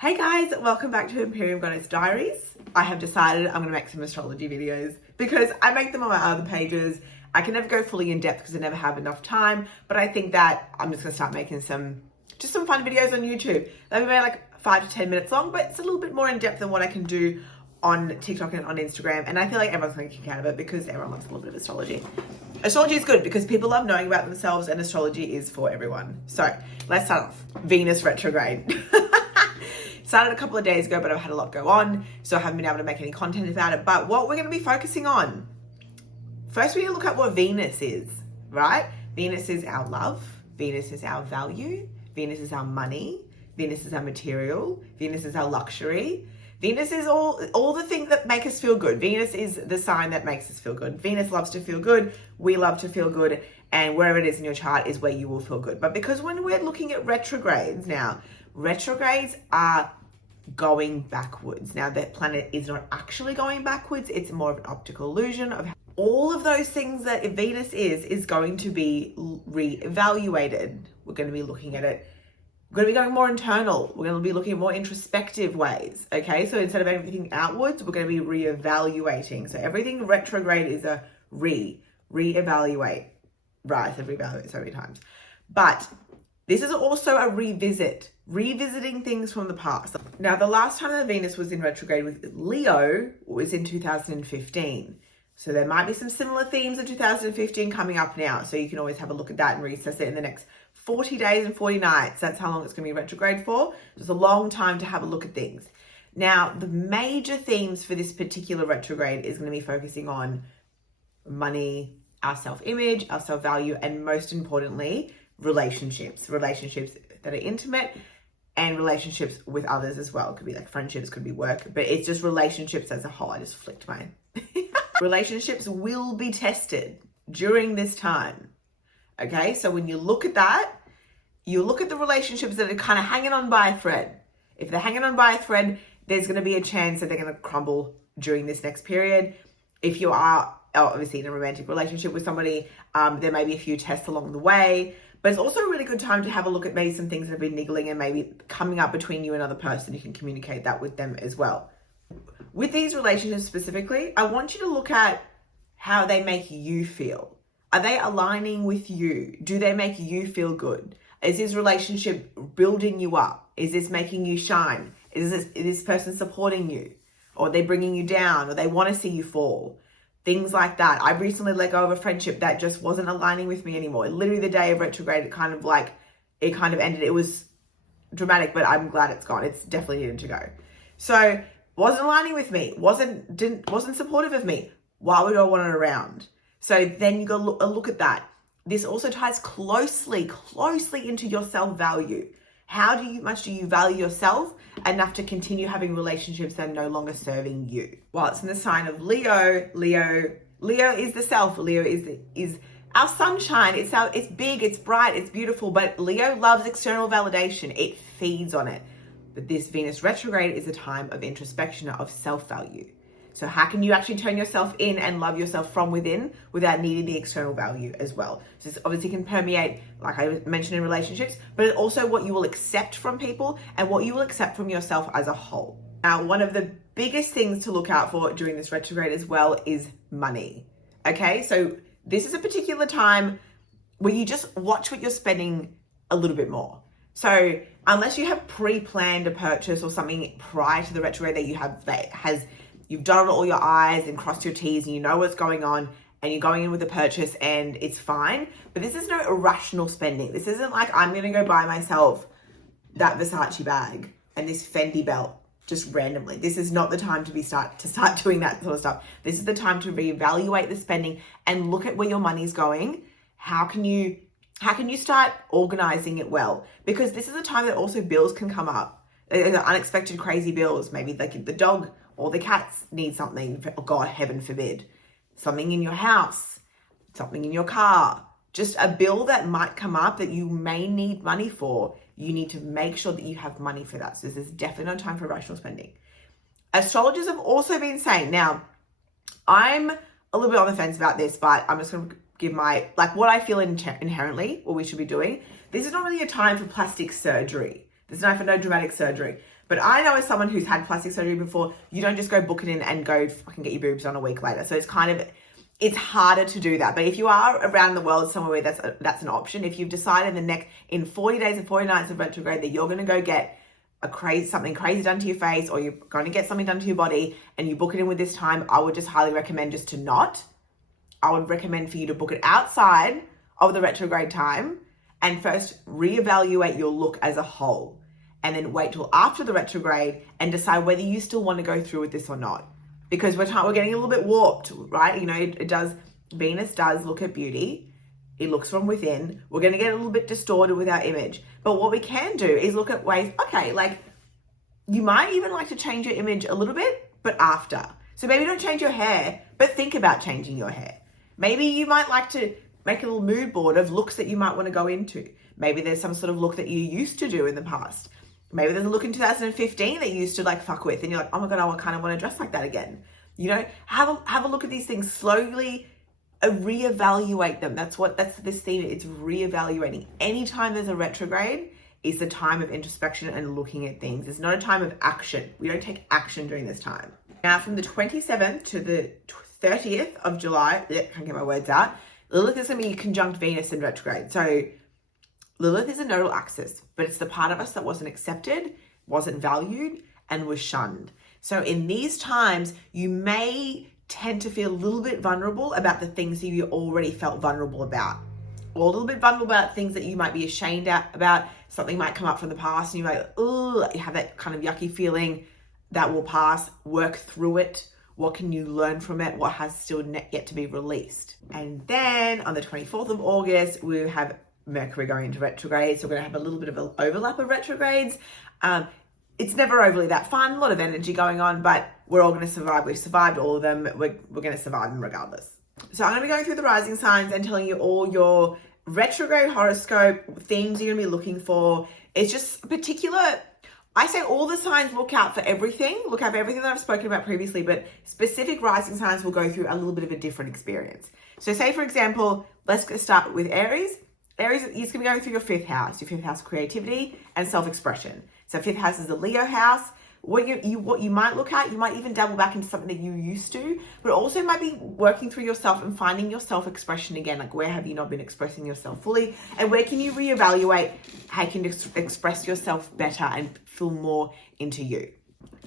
Hey guys, welcome back to Imperium Goddess Diaries. I have decided I'm going to make some astrology videos because I make them on my other pages. I can never go fully in depth because I never have enough time, but I think that I'm just going to start making some fun videos on YouTube. They'll be maybe like 5 to 10 minutes long, but it's a little bit more in depth than what I can do on TikTok and on Instagram. And I feel like everyone's going to kick out of it because everyone loves a little bit of astrology. Astrology is good because people love knowing about themselves and astrology is for everyone. So let's start off. Venus retrograde. Started a couple of days ago, but I've had a lot go on, so I haven't been able to make any content about it. But what we're going to be focusing on, first we need to look at what Venus is, right? Venus is our love. Venus is our value. Venus is our money. Venus is our material. Venus is our luxury. Venus is all the things that make us feel good. Venus is the sign that makes us feel good. Venus loves to feel good. We love to feel good. And wherever it is in your chart is where you will feel good. But because when we're looking at retrogrades now, retrogrades are going backwards. Now, the planet is not actually going backwards. It's more of an optical illusion of all of those things that Venus is going to be reevaluated. We're going to be looking at it. We're going to be going more internal. We're going to be looking at more introspective ways. Okay. So instead of everything outwards, we're going to be reevaluating. So everything retrograde is a reevaluate. Right. I said reevaluate so many times, but this is also a revisiting things from the past. Now, the last time that Venus was in retrograde with Leo was in 2015. So there might be some similar themes of 2015 coming up now. So you can always have a look at that and reassess it in the next 40 days and 40 nights. That's how long it's going to be retrograde for. It's a long time to have a look at things. Now, the major themes for this particular retrograde is going to be focusing on money, our self-image, our self-value, and most importantly, relationships that are intimate and relationships with others as well. It could be like friendships, could be work, but it's just relationships as a whole. I just flicked mine. Relationships will be tested during this time. Okay, so when you look at that, you look at the relationships that are kind of hanging on by a thread. If they're hanging on by a thread, there's going to be a chance that they're going to crumble during this next period. If you are obviously in a romantic relationship with somebody, there may be a few tests along the way. But it's also a really good time to have a look at maybe some things that have been niggling and maybe coming up between you and another person. You can communicate that with them as well. With these relationships specifically, I want you to look at how they make you feel. Are they aligning with you? Do they make you feel good? Is this relationship building you up? Is this making you shine? Is this person supporting you? Or are they bringing you down? Or they want to see you fall? Things like that. I recently let go of a friendship that just wasn't aligning with me anymore. Literally the day of retrograde, it kind of ended. It was dramatic, but I'm glad it's gone. It's definitely needed to go. So wasn't aligning with me, wasn't supportive of me. Why would I want it around? So then you go look at that. This also ties closely into your self-value. How much do you value yourself enough to continue having relationships that are no longer serving you? Well, it's in the sign of Leo. Leo is the self. Leo is our sunshine. It's big, it's bright, it's beautiful, but Leo loves external validation. It feeds on it. But this Venus retrograde is a time of introspection, of self-value. So how can you actually turn yourself in and love yourself from within without needing the external value as well? So this obviously can permeate, like I mentioned, in relationships, but it's also what you will accept from people and what you will accept from yourself as a whole. Now, one of the biggest things to look out for during this retrograde as well is money. Okay, so this is a particular time where you just watch what you're spending a little bit more. So unless you have pre-planned a purchase or something prior to the retrograde you've dotted all your I's and crossed your T's and you know what's going on and you're going in with a purchase and it's fine. But this is no irrational spending. This isn't like I'm going to go buy myself that Versace bag and this Fendi belt just randomly. This is not the time to start doing that sort of stuff. This is the time to reevaluate the spending and look at where your money's going. How can you start organizing it well? Because this is a time that also bills can come up. Unexpected crazy bills. Maybe like the dog or the cats need something, God, heaven forbid. Something in your house, something in your car, just a bill that might come up that you may need money for. You need to make sure that you have money for that. So this is definitely no time for irrational spending. Astrologers have also been saying, now, I'm a little bit on the fence about this, but I'm just going to give what I feel inherently, what we should be doing. This is not really a time for plastic surgery. There's no dramatic surgery. But I know as someone who's had plastic surgery before, you don't just go book it in and go fucking get your boobs done a week later. So it's harder to do that. But if you are around the world somewhere where that's an option, if you've decided in 40 days and 40 nights of retrograde that you're going to go get something crazy done to your face, or you're going to get something done to your body, and you book it in with this time, I would just highly recommend just to not. I would recommend for you to book it outside of the retrograde time and first reevaluate your look as a whole, and then wait till after the retrograde and decide whether you still want to go through with this or not. Because we're getting a little bit warped, right? You know, Venus does look at beauty. It looks from within. We're going to get a little bit distorted with our image. But what we can do is look at ways, okay, like you might even like to change your image a little bit, but after. So maybe don't change your hair, but think about changing your hair. Maybe you might like to make a little mood board of looks that you might want to go into. Maybe there's some sort of look that you used to do in the past. Maybe there's a look in 2015 that you used to like fuck with, and you're like, oh my God, I kind of want to dress like that again. You know, have a look at these things slowly, reevaluate them. That's this theme. It's reevaluating. Anytime there's a retrograde, is the time of introspection and looking at things. It's not a time of action. We don't take action during this time. Now, from the 27th to the 30th of July, can't get my words out, Lilith is going to be conjunct Venus in retrograde. So Lilith is a nodal axis, but it's the part of us that wasn't accepted, wasn't valued, and was shunned. So in these times, you may tend to feel a little bit vulnerable about the things that you already felt vulnerable about, or a little bit vulnerable about things that you might be ashamed about. Something might come up from the past and you might, you have that kind of yucky feeling. That will pass. Work through it. What can you learn from it? What has still yet to be released? And then on the 24th of August, we have Mercury going into retrograde. So we're going to have a little bit of an overlap of retrogrades. It's never overly that fun, a lot of energy going on, but we're all going to survive. We've survived all of them. We're going to survive them regardless. So I'm going to be going through the rising signs and telling you all your retrograde horoscope themes you're going to be looking for. It's just particular. I say all the signs look out for everything. Look out for everything that I've spoken about previously, but specific rising signs will go through a little bit of a different experience. So say, for example, let's start with Aries. Aries is going to be going through your fifth house of creativity and self-expression. So fifth house is the Leo house. What you might look at, you might even dabble back into something that you used to, but also might be working through yourself and finding your self-expression again. Like, where have you not been expressing yourself fully? And where can you reevaluate how you can express yourself better and feel more into you?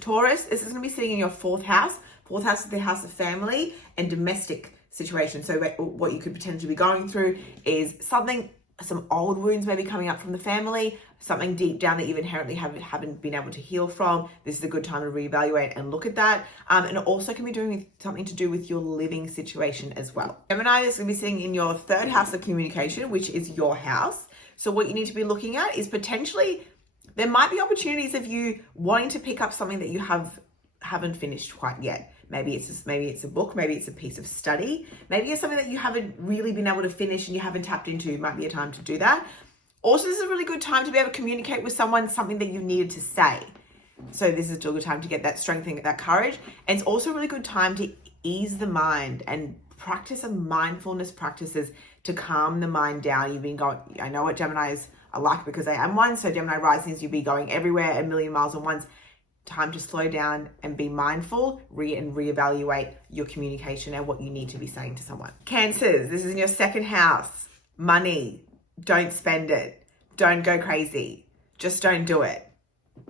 Taurus, this is going to be sitting in your fourth house. Fourth house is the house of family and domestic situation. So what you could potentially be going through is some old wounds maybe coming up from the family, something deep down that you inherently haven't been able to heal from. This is a good time to reevaluate and look at that. And it also can be doing something to do with your living situation as well. Gemini is going to be sitting in your third house of communication, which is your house. So what you need to be looking at is potentially, there might be opportunities of you wanting to pick up something that you haven't finished quite yet. Maybe it's a book, maybe it's a piece of study, maybe it's something that you haven't really been able to finish and you haven't tapped into. It might be a time to do that. Also, this is a really good time to be able to communicate with someone something that you needed to say. So this is still a good time to get that strength and that courage. And it's also a really good time to ease the mind and practice some mindfulness practices to calm the mind down. You've been going, I know what Geminis are like because I am one. So Gemini risings, you'll be going everywhere, a million miles at once. Time to slow down and be mindful, and reevaluate your communication and what you need to be saying to someone. Cancers, this is in your second house. Money, don't spend it. Don't go crazy. Just don't do it.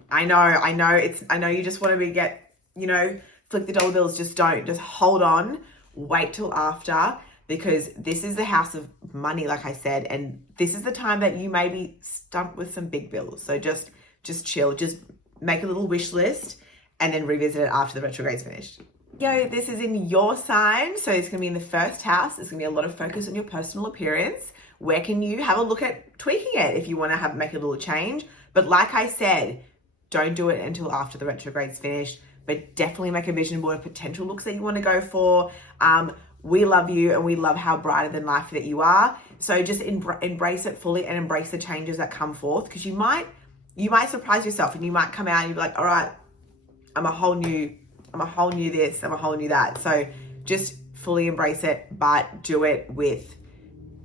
I know you just want to flick the dollar bills. Just don't. Just hold on. Wait till after, because this is the house of money, like I said, and this is the time that you may be stumped with some big bills. So just chill. Just make a little wish list and then revisit it after the retrograde's finished. This is in your sign. So it's going to be in the first house. There's going to be a lot of focus on your personal appearance. Where can you have a look at tweaking it if you want to make a little change? But like I said, don't do it until after the retrograde's finished, but definitely make a vision board of potential looks that you want to go for. We love you and we love how brighter than life that you are. So just embrace it fully and embrace the changes that come forth, because you might surprise yourself and you might come out and you'll be like, all right, I'm a whole new this, I'm a whole new that. So just fully embrace it, but do it with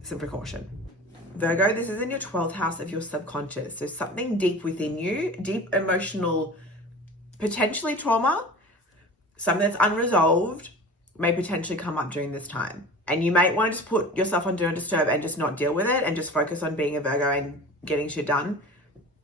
some precaution. Virgo, this is in your 12th house of your subconscious. So something deep within you, deep emotional, potentially trauma, something that's unresolved may potentially come up during this time. And you might want to just put yourself on Do Not Disturb and just not deal with it and just focus on being a Virgo and getting shit done.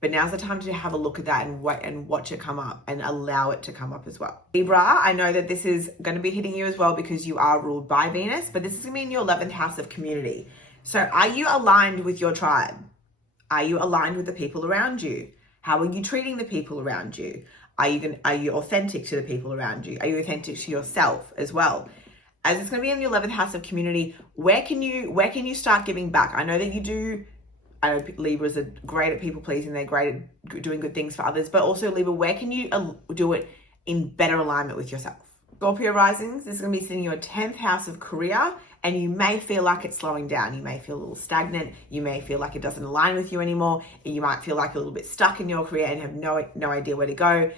But now's the time to have a look at that and wait and watch it come up and allow it to come up as well. Libra, I know that this is going to be hitting you as well because you are ruled by Venus, but this is going to be in your 11th house of community. So are you aligned with your tribe? Are you aligned with the people around you? How are you treating the people around you? Are you authentic to the people around you? Are you authentic to yourself as well? As it's going to be in your 11th house of community, where can you start giving back? I know that you do. I know Libras are great at people pleasing. They're great at doing good things for others. But also, Libra, where can you do it in better alignment with yourself? Scorpio risings, this is going to be sitting in your 10th house of career. And you may feel like it's slowing down. You may feel a little stagnant. You may feel like it doesn't align with you anymore. You might feel like a little bit stuck in your career and have no idea where to go.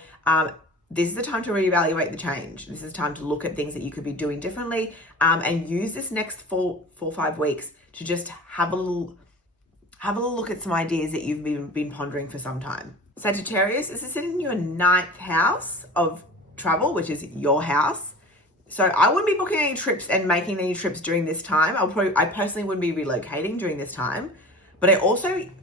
This is the time to reevaluate the change. This is time to look at things that you could be doing differently, and use this next 4-5 weeks to just have a little look at some ideas that you've been pondering for some time. Sagittarius, this is sitting in your 9th house of travel, which is your house. So I wouldn't be booking any trips and making any trips during this time. I personally wouldn't be relocating during this time. But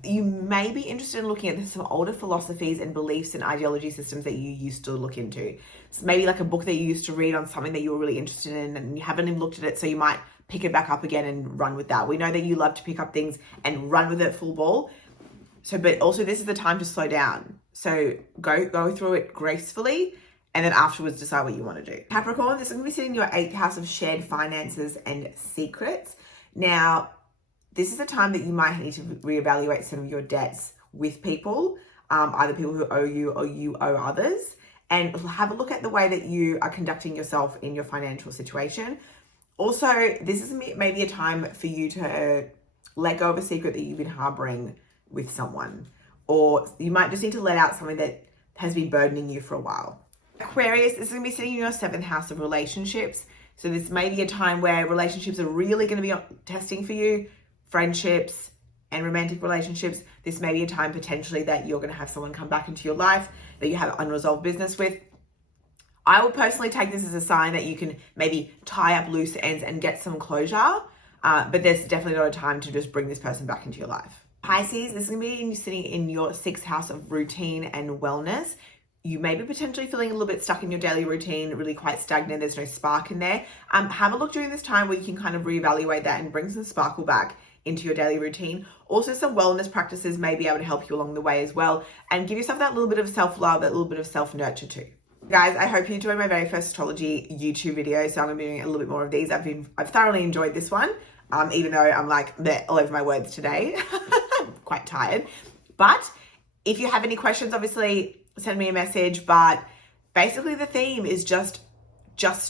you may be interested in looking at some older philosophies and beliefs and ideology systems that you used to look into. So maybe like a book that you used to read on something that you were really interested in and you haven't even looked at it, so you might pick it back up again and run with that. We know that you love to pick up things and run with it full ball. But also this is the time to slow down. So go through it gracefully and then afterwards decide what you want to do. Capricorn, this is going to be sitting in your 8th house of shared finances and secrets. Now, this is a time that you might need to reevaluate some of your debts with people, either people who owe you or you owe others, and have a look at the way that you are conducting yourself in your financial situation. Also, this is maybe a time for you to let go of a secret that you've been harboring with someone, or you might just need to let out something that has been burdening you for a while. Aquarius, this is going to be sitting in your 7th house of relationships. So this may be a time where relationships are really going to be testing for you. Friendships and romantic relationships. This may be a time potentially that you're going to have someone come back into your life that you have unresolved business with. I would personally take this as a sign that you can maybe tie up loose ends and get some closure. But there's definitely not a time to just bring this person back into your life. Pisces, this is going to be sitting in your 6th house of routine and wellness. You may be potentially feeling a little bit stuck in your daily routine, really quite stagnant. There's no spark in there. Have a look during this time where you can kind of reevaluate that and bring some sparkle back into your daily routine. Also, some wellness practices may be able to help you along the way as well, and give yourself that little bit of self-love, that little bit of self-nurture too. Guys, I hope you enjoyed my very first astrology YouTube video. So I'm gonna be doing a little bit more of these. I've thoroughly enjoyed this one, even though I'm like all over my words today. I'm quite tired. But if you have any questions, obviously send me a message. But basically the theme is just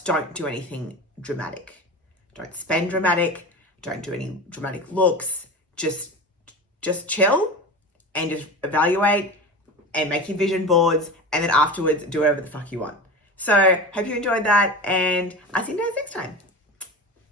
don't do anything dramatic. Don't spend dramatic. Don't do any dramatic looks. Just chill and just evaluate and make your vision boards, and then afterwards do whatever the fuck you want. So hope you enjoyed that, and I'll see you guys next time.